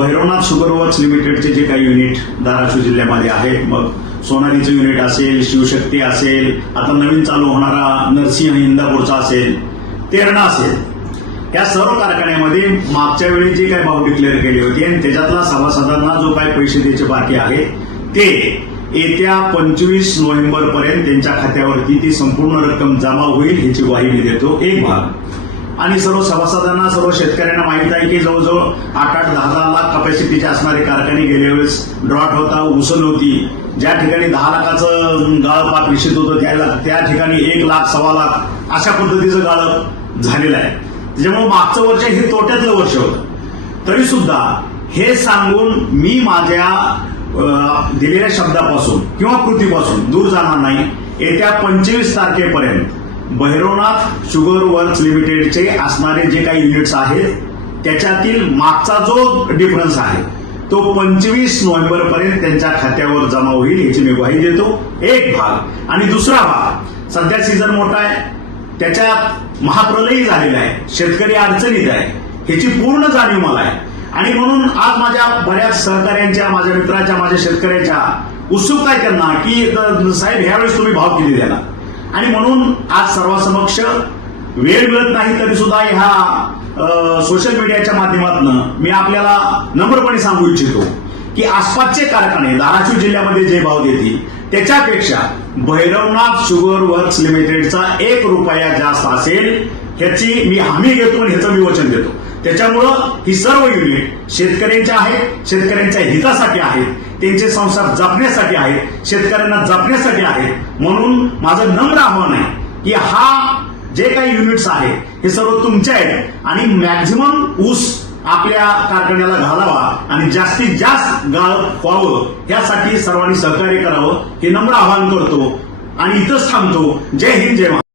Bhairavnath sugar works लिमिटेडचे जे काही युनिट धाराशिव जिल्ह्यामध्ये आहे, मग सोनारीचं युनिट असेल, शिवशक्ती असेल, आता नवीन चालू होणारा नरसिंह इंदापूरचा असेल, तेरणा असेल, या सर्व कारखान्यामध्ये मागच्या वेळी जे काही भाव डिक्लेअर केले होते आणि त्याच्यातला सभासदांना जो काही पैसे द्यायचे बाकी आहे ते येत्या 25 नोव्हेंबर पर्यंत त्यांच्या खात्यावरती ती संपूर्ण रक्कम जमा होईल ह्याची ग्वाही मी देतो. एक भाग. आणि सर्व सभासदांना, सर्व शेतकऱ्यांना माहित आहे की जवळजवळ 8-10 लाख कपॅसिटीचे असणारे कारखाने गेल्या वेळेस ड्रॉट होता, उसळ होती. ज्या ठिकाणी 10 लाखाचं गाळप अपेक्षित होतं त्या ठिकाणी 1 लाख, 1.25 लाख अशा पद्धतीचं गाळप झालेलं आहे. त्याच्यामुळे मागचं वर्ष हे तोट्यातलं वर्ष होतं. तरी सुद्धा हे सांगून मी माझ्या दिलेल्या शब्दापासून किंवा कृतीपासून दूर जाणार नाही. येत्या 25 तारखेपर्यंत भैरवनाथ शुगर वर्क्स लिमिटेडचे असणारे जे काही युनिट्स आहेत त्याच्यातील मागचा जो डिफरन्स आहे तो 25 नोव्हेंबर पर्यंत त्यांच्या खात्यावर जमा होईल याची मी ग्वाही देतो. एक भाग. आणि दुसरा भाग, सध्या सीझन मोठा आहे, त्याच्यात महाप्रलयही झालेला आहे, शेतकरी अडचणीत आहे, ह्याची पूर्ण जाणीव मला आहे. आणि म्हणून आज माझ्या बऱ्याच सहकार्यांच्या, माझ्या मित्राच्या, माझ्या शेतकऱ्याच्या उत्सुकता आहे त्यांना की साहेब ह्यावेळेस तुम्ही भाव किती द्याला. आणि म्हणून आज सर्वांसमक्ष वेळ मिळत नाही तरी सुद्धा ह्या सोशल मीडियाच्या माध्यमातून मी आपल्याला नम्रपणे सांगू इच्छितो की आसपासचे कारखाने धाराशिव जिल्ह्यामध्ये जे भाव देतील त्याच्यापेक्षा भैरवनाथ शुगर वर्क्स लिमिटेडचा 1 रुपया जास्त असेल ह्याची मी हमी घेतो आणि ह्याचं मी वचन देतो. त्याच्यामुळं ही सर्व युनिट शेतकऱ्यांच्या आहेत, शेतकऱ्यांच्या हितासाठी आहेत, त्यांचे संसार जपण्यासाठी आहेत, शेतकऱ्यांना जपण्यासाठी आहेत. म्हणून माझं नम्र आव्हान आहे की हा जे काही युनिट्स आहेत हे सर्व तुमचे आहेत आणि मॅक्झिमम ऊस आपल्या कारखान्याला घालावा आणि जास्तीत जास्त गाळप व्हावं यासाठी सर्वांनी सहकार्य करावं हे नम्र आवाहन करतो आणि इथंच थांबतो. जय हिंद, जय महाराष्ट्र.